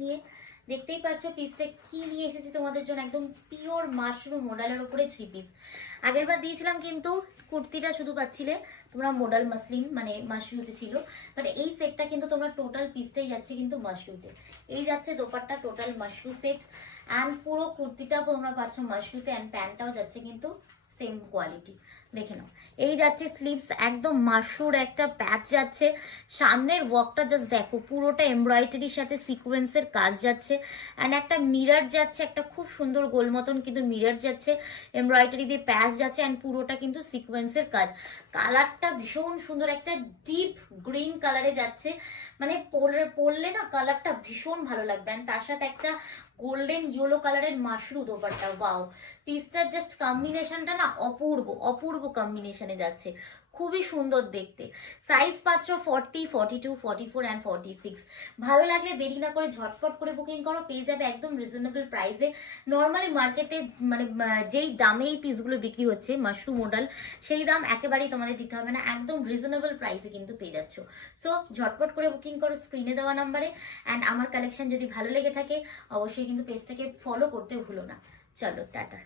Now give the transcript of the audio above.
নিয়ে দেখতেই পাচ্ছ পিসটা কি নিয়ে এসেছি তোমাদের জন্য, একদম পিওর মাশরুম মডেলের উপরে 3 পিস। আগেরবার দিয়েছিলাম কিন্তু কুর্তিটা শুধু পাচ্ছিলে তোমরা মডেল মাসলিন মানে মাশরুতে ছিল, বাট এই সেটটা কিন্তু তোমরা টোটাল পিসটাই যাচ্ছে কিন্তু মাশরুতে। এই যাচ্ছে dupatta total Mashru set, and পুরো কুর্তিটাও তোমরা পাচ্ছ মাশরুতে, অ্যান্ড প্যান্টটাও যাচ্ছে কিন্তু সেম কোয়ালিটি। দেখে নাও, এই যাচ্ছে স্লিভস একদম মাশরুর একটা প্যাচ যাচ্ছে, সামনের ওয়ার্কটা জাস্ট দেখো পুরোটা এমব্রয়ডারির সাথে সিকোয়েন্সের কাজ যাচ্ছে, অ্যান্ড একটা মিরর যাচ্ছে, একটা খুব সুন্দর গোল মতন কিন্তু মিরর যাচ্ছে, এমব্রয়ডারি দিয়ে প্যাচ যাচ্ছে, অ্যান্ড পুরোটা কিন্তু সিকোয়েন্সের কাজ। কালারটা ভীষণ সুন্দর, একটা ডিপ গ্রিন কালারে যাচ্ছে, মানে পরলে না কালারটা ভীষণ ভালো লাগবে, অ্যান্ড তার সাথে একটা গোল্ডেন ইয়েলো কালারের মাশরু দোপাট্টা। ওয়াও, পিসটার জাস্ট কম্বিনেশনটা না অপূর্ব অপূর্ব কম্বিনেশনে যাচ্ছে, খুবই সুন্দর দেখতে। সাইজ পাচ্ছ 40, 42, 44 অ্যান্ড 46। ভালো লাগলে দেরি না করে ঝটপট করে বুকিং করো, পেয়ে যাবে একদম রিজনেবল প্রাইসে। নর্মালি মার্কেটে মানে যেই দামে এই পিসগুলো বিক্রি হচ্ছে মাশরুম মডেল, সেই দাম একেবারেই তোমাদের দিতে হবে না, একদম রিজনেবল প্রাইসে কিন্তু পেয়ে যাচ্ছ। সো ঝটপট করে বুকিং করো স্ক্রিনে দেওয়া নাম্বারে। অ্যান্ড আমার কালেকশন যদি ভালো লেগে থাকে অবশ্যই কিন্তু পেজটাকে ফলো করতে ভুলো না। চলো টাটা।